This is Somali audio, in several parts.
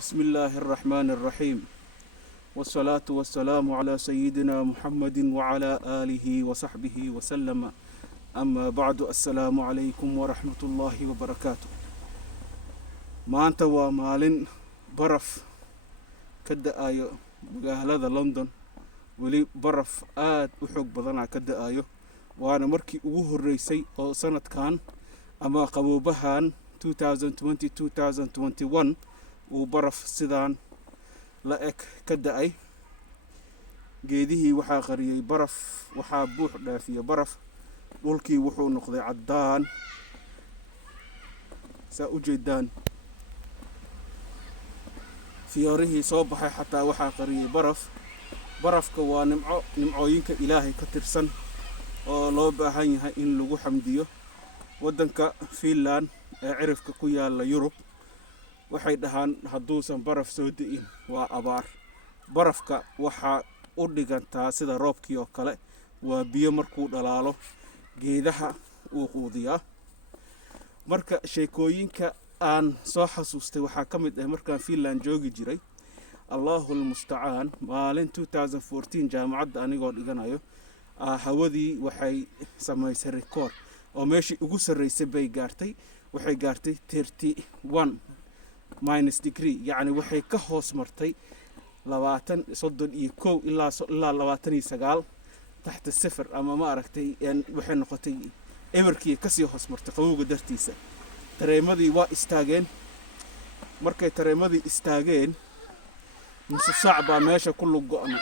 بسم الله الرحمن الرحيم والصلاة والسلام على سيدنا محمد وعلى آله وصحبه وسلم أما بعد السلام عليكم ورحمة الله وبركاته ما أنت ومالين برف كدا آيو مقاهلة لندن ولي برف وحق بدنا كدا آيو وأنا مركي أوه الرئيسي أو سنة كان أما قبوبهان 2020-2021 وبرف سيدان لأك كدأي جيده وحا قريي برف وحا بوح دافية برف دولكي وحو نقضي عدان سأجدان فياره صوبحي حتى وحا قريي برف كوا نمعوينك إلهي كترسن لو باهايها إن لغو حمديو ودنك فيلان عرفك كويا ليوروب waxay dhahaan haduusan baraf soo diin waa abaar barafka waxa u dhigantaa sida roobkii oo kale waa biyo markuu dhalaalo geedaha uu quudiyaa marka sheekooyinka aan soo xasuustay waxa kamid ah markaan Finland joogi jiray Allahul musta'aan maalin 2014 jaamacadda anigoo dhiganayo hawadii waxay samaysay record oo meeshii ugu sareysay bay gaartay waxay gaartay 31 minus degree يعني waxay ka hoos martay 21 ilaa 29 تحت الصفر ama ma aragtay waxay noqotay ewerkii ka sii hoos martay qabowga dartiisa tareemadii waa istaageen markay tareemadii istaageen nus saac baa meesha ku lug go'nay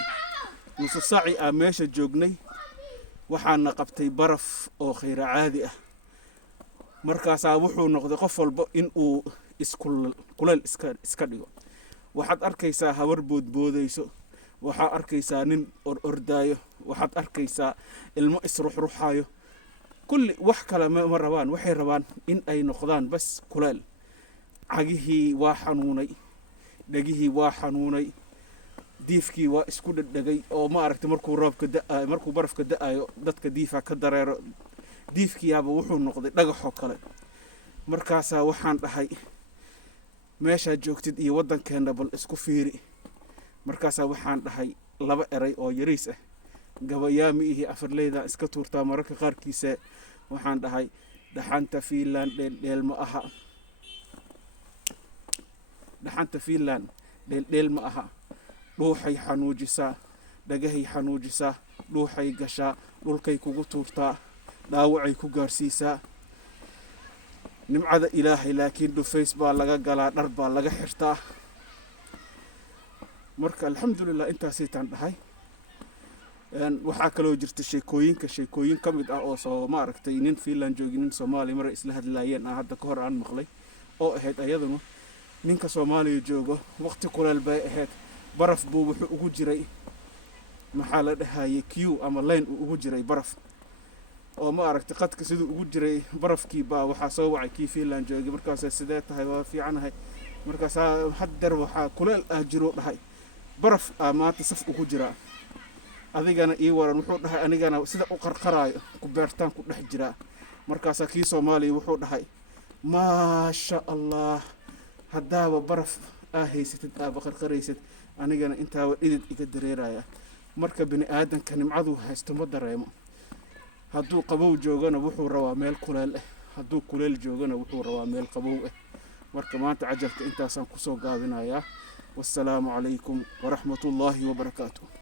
nus saaci aan meesha joognay waxaan qabtay baraf oo khayr caadi ah markaas wuxuu noqday qof walba in uu kuleel iska dhigo waxaad arkaysaa hawar boodboodayso waxaad arkaysaa nin ordaayo waxaad arkaysaa ilmo isruxruxayo kulli wax kale ma rabaan waxay rabaan in ay noqdaan bas kuleel cagihii waa xanuunay dhagihii waa xanuunay diifkii waa isku dhadhagay oo ma aragtay markuu barafka da'ayo dadka diifa ka dareero diifkiyaaba wuxuu noqday dhagaxo kale markaas waxaan dhahay meesha joogtid iyo wadankeena bal isku fiiri markaas waxaan dhahay laba eray oo yariis ah gabayaami iyo afarleyda iska tuurtaa mararka qaarkiisa waxaan dhahay dhaxanta Finland dheel ma aha dhaxanta Finland dheel ma aha dhuuxay xanuujisaa dhagahay xanuujisaa dhuuxay gashaa dhulkay kugu tuurtaa dhaawacay ku gaarsiisaa nimcada ilaahay laakiin dhufays baa laga galaa dhar baa laga xirtaa marka alxamdulillah intaasay taan dhahay waxa kale oo jirta sheekooyin kamid ah oo soo ma aragtay nin Finland joogin Soomaali mar isla hadlaayeen hadda ka hor aan maqlay oo ahayd ayaduna ninka Soomaaliya joogo waqti kuleel bay ahayd baraf buu wuxuu ugu jiray maxaa la dhahaayay queue ama line ugu jiray baraf oo ma aragtay qadka sidoo ugu jiray barafkii baa waxa soo wacay kii Finland joogay markaas sidee tahay waa fiicanahay markaas haddar waxa kuleel jiro dhahay baraf maanta saf ugu jira adigana ii waran wuxuu dhahay anigana sida u qarqaraayo ku beertaan ku dhex jira markaas kii Soomaaliya wuxuu dhahay ma sha Allah hadaba baraf haysatid qarqaraysid anigana intaa dhidid iga dareeraya marka bini aadanka nimcadu haysto ma dareemo hadduu qabow joogana wuxuu rabaa meel kuleel ah hadduu kuleel joogana wuxuu rabaa meel qabow ah marka maanta cajalka intaasaan ku soo gaabinayaa wassalaamu calaykum wa rahmatullaahi wa barakaatuh